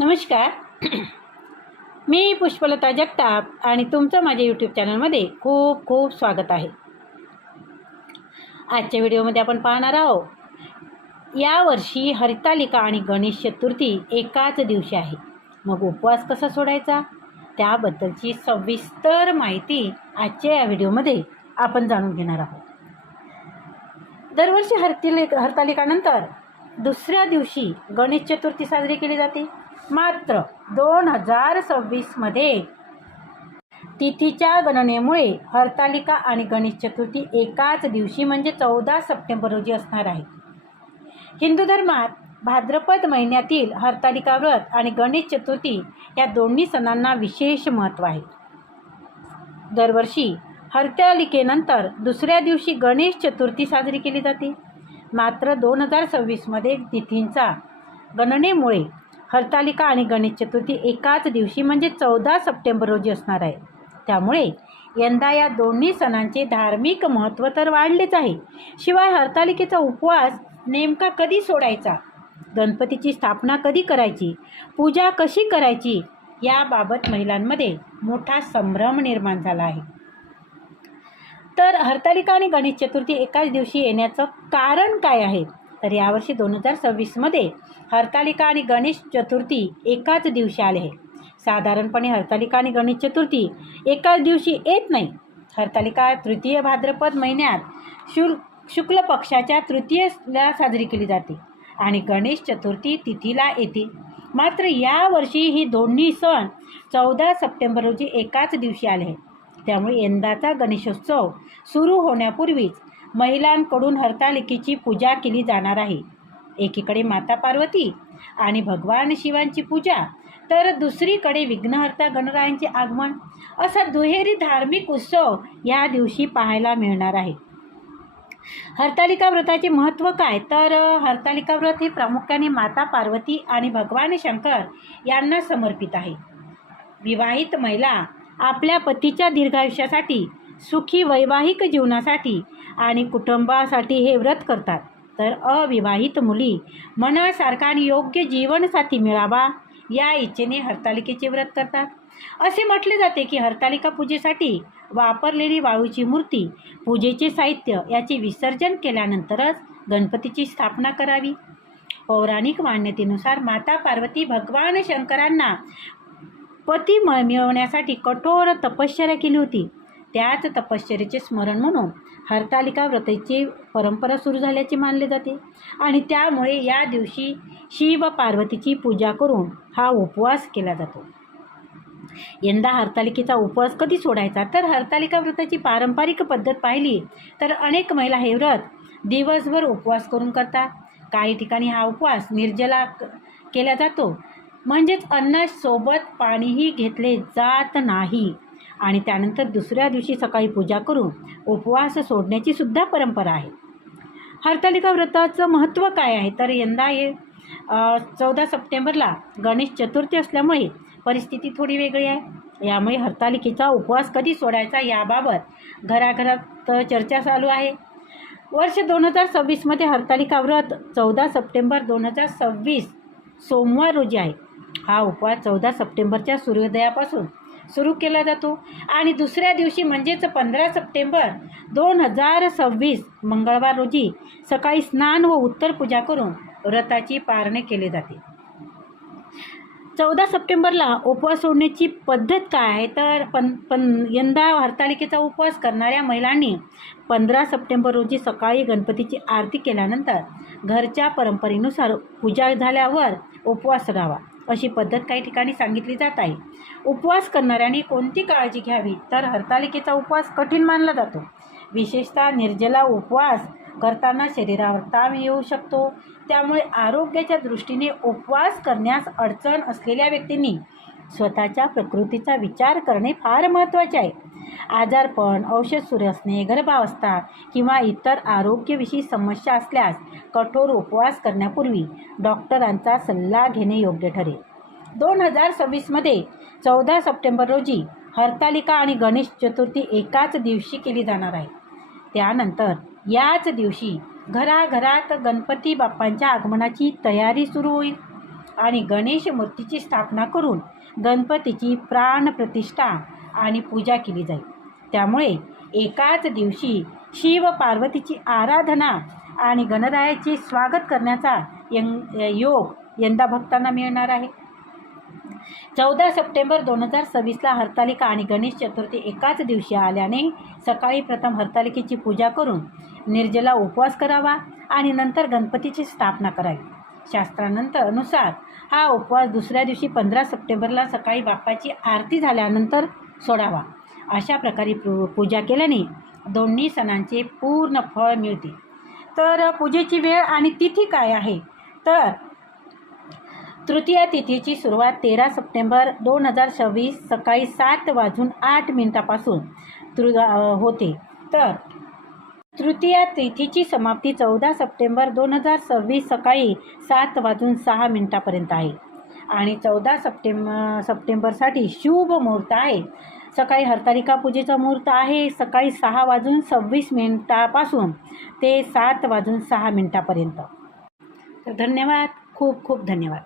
नमस्कार. मी पुष्पलता जगताप आणि तुमचं माझ्या यूट्यूब चॅनलमध्ये खूप खूप स्वागत आहे. आजच्या व्हिडिओमध्ये आपण पाहणार आहोत, यावर्षी हरितालिका आणि गणेश चतुर्थी एकाच दिवशी आहे. मग उपवास कसा सोडायचा त्याबद्दलची सविस्तर माहिती आजच्या या व्हिडिओमध्ये आपण जाणून घेणार आहोत. दरवर्षी हरतालिकानंतर दुसऱ्या दिवशी गणेश चतुर्थी साजरी केली जाते. मात्र 2026मध्ये तिथीच्या गणनेमुळे हरतालिका आणि गणेश चतुर्थी एकाच दिवशी म्हणजे 14 सप्टेंबर रोजी असणार आहे. हिंदू धर्मात भाद्रपद महिन्यातील हरतालिका व्रत आणि गणेश चतुर्थी या दोन्ही सणांना विशेष महत्त्व आहे. दरवर्षी हरतालिकेनंतर दुसऱ्या दिवशी गणेश चतुर्थी साजरी केली जाते. मात्र 2026मध्ये तिथींचा गणनेमुळे हरतालिका आणि गणेश चतुर्थी एकाच दिवशी म्हणजे 14 सप्टेंबर रोजी असणार आहे. त्यामुळे यंदा या दोन्ही सणांचे धार्मिक महत्त्व तर वाढलेच आहे. शिवाय हरतालिकेचा उपवास नेमका कधी सोडायचा, गणपतीची स्थापना कधी करायची, पूजा कशी करायची याबाबत महिलांमध्ये मोठा संभ्रम निर्माण झाला आहे. तर हरतालिका आणि गणेश चतुर्थी एकाच दिवशी येण्याचं कारण काय आहे? तर यावर्षी 2026मध्ये हरतालिका आणि गणेश चतुर्थी एकाच दिवशी आले आहे. साधारणपणे हरतालिका आणि गणेश चतुर्थी एकाच दिवशी येत नाही. हरतालिका तृतीय भाद्रपद महिन्यात शुक्ल पक्षाच्या तृतीयेला साजरी केली जाते आणि गणेश चतुर्थी तिथीला येते. मात्र यावर्षी ही दोन्ही सण 14 सप्टेंबर रोजी एकाच दिवशी आले आहेत. त्यामुळे यंदाचा गणेशोत्सव सुरू होण्यापूर्वीच महिलांकडून हरतालिकेची पूजा केली जाणार आहे. एकीकडे माता पार्वती आणि भगवान शिवांची पूजा, तर दुसरीकडे विघ्नहर्ता गणरायांचे आगमन, असा दुहेरी धार्मिक उत्सव या दिवशी पाहायला मिळणार आहे. हरतालिका व्रताचे महत्त्व काय? तर हरतालिका व्रत हे प्रामुख्याने माता पार्वती आणि भगवान शंकर यांना समर्पित आहे. विवाहित महिला आपल्या पतीच्या दीर्घायुष्यासाठी, सुखी वैवाहिक जीवनासाठी आणि कुटुंबासाठी हे व्रत करतात. तर अविवाहित मुली मनासारखा आणि योग्य जीवनसाथी मिळावा या इच्छेने हरतालिकेचे व्रत करतात. असे म्हटले जाते की हरतालिका पूजेसाठी वापरलेली वाळूची मूर्ती, पूजेचे साहित्य याचे विसर्जन केल्यानंतरच गणपतीची स्थापना करावी. पौराणिक मान्यतेनुसार माता पार्वती भगवान शंकरांना पती मिळवण्यासाठी कठोर तपश्चर्या केली होती. त्याच तपश्चर्येचे स्मरण म्हणून हरतालिका व्रताची परंपरा सुरू झाल्याचे मानले जाते आणि त्यामुळे या दिवशी शिव पार्वतीची पूजा करून हा उपवास केला जातो. यंदा हरतालिकेचा उपवास कधी सोडायचा? तर हरतालिका व्रताची पारंपरिक पद्धत पाहिली तर अनेक महिला हे व्रत दिवसभर उपवास करून करतात. काही ठिकाणी हा उपवास निर्जला केला जातो, म्हणजेच अन्नासोबत पाणीही घेतले जात नाही आणि त्यानंतर दुसऱ्या दिवशी सकाळी पूजा करून उपवास सोडण्याची सुद्धा परंपरा आहे. हरतालिका व्रताचं महत्त्व काय आहे? तर यंदा हे 14 सप्टेंबरला गणेश चतुर्थी असल्यामुळे परिस्थिती थोडी वेगळी आहे. यामुळे हरतालिकेचा उपवास कधी सोडायचा याबाबत घराघरात चर्चा चालू आहे. वर्ष 2026मध्ये हरतालिका व्रत 14 सप्टेंबर 2026 सोमवार रोजी आहे. हा उपवास 14 सप्टेंबरच्या सूर्योदयापासून सुरू केला जातो आणि दुसऱ्या दिवशी म्हणजेच 15 सप्टेंबर 2026 मंगळवार रोजी सकाळी स्नान व उत्तर पूजा करून व्रताची पारणे केले जाते. 14 सप्टेंबरला उपवास सोडण्याची पद्धत काय आहे? तर यंदा हरतालिकेचा उपवास करणाऱ्या महिलांनी 15 सप्टेंबर रोजी सकाळी गणपतीची आरती केल्यानंतर घरच्या परंपरेनुसार पूजा झाल्यावर उपवास सोडावा, अशी पद्धत काही ठिकाणी सांगितली जात आहे. उपवास करणाऱ्यांनी कोणती काळजी घ्यावी? तर हरतालिकेचा उपवास कठीण मानला जातो. विशेषतः निर्जला उपवास करताना शरीरावर ताण येऊ शकतो. त्यामुळे आरोग्याच्या दृष्टीने उपवास करण्यास अडचण असलेल्या व्यक्तींनी स्वतःच्या प्रकृतीचा विचार करणे फार महत्त्वाचे आहे. आजारपण, औषध सुरू असणे, गर्भावस्था किंवा इतर आरोग्यविषयी समस्या असल्यास कठोर उपवास करण्यापूर्वी डॉक्टरांचा सल्ला घेणे योग्य ठरेल. 2026मध्ये 14 सप्टेंबर रोजी हरतालिका आणि गणेश चतुर्थी एकाच दिवशी केली जाणार आहे. त्यानंतर याच दिवशी घराघरात गणपती बाप्पांच्या आगमनाची तयारी सुरू होईल. आणि गणेश मूर्तीची स्थापना करून गणपतीची प्राणप्रतिष्ठा आणि पूजा केली जाईल. त्यामुळे एकाच दिवशी शिव पार्वतीची आराधना आणि गणरायाचे स्वागत करण्याचा योग यंदा भक्तांना मिळणार आहे. 14 सप्टेंबर 2026ला हरतालिका आणि गणेश चतुर्थी एकाच दिवशी आल्याने सकाळी प्रथम हरतालिकेची पूजा करून निर्जला उपवास करावा आणि नंतर गणपतीची स्थापना करावी. शास्त्रानुसार हा उपवास दुसऱ्या दिवशी 15 सप्टेंबरला सकाळी बाप्पाची आरती झाल्यानंतर सोडावा. अशा प्रकारे पूजा केल्याने दोन्ही सणांचे पूर्ण फळ मिळते. तर पूजेची वेळ आणि तिथी काय आहे, तर तृतीया तिथीची सुरुवात 13 सप्टेंबर 2026 सकाळी 7:08 होते. तर तृतीया तिथीची समाप्ती 14 सप्टेंबर 2026 सकाळी 7:06 आहे. आणि 14 सप्टेंबरसाठी शुभ मुहूर्त आहे. सकाळी हरतालिका पूजेचा मुहूर्त आहे सकाळी 6:26 ते 7:06 तर धन्यवाद, खूप खूप धन्यवाद.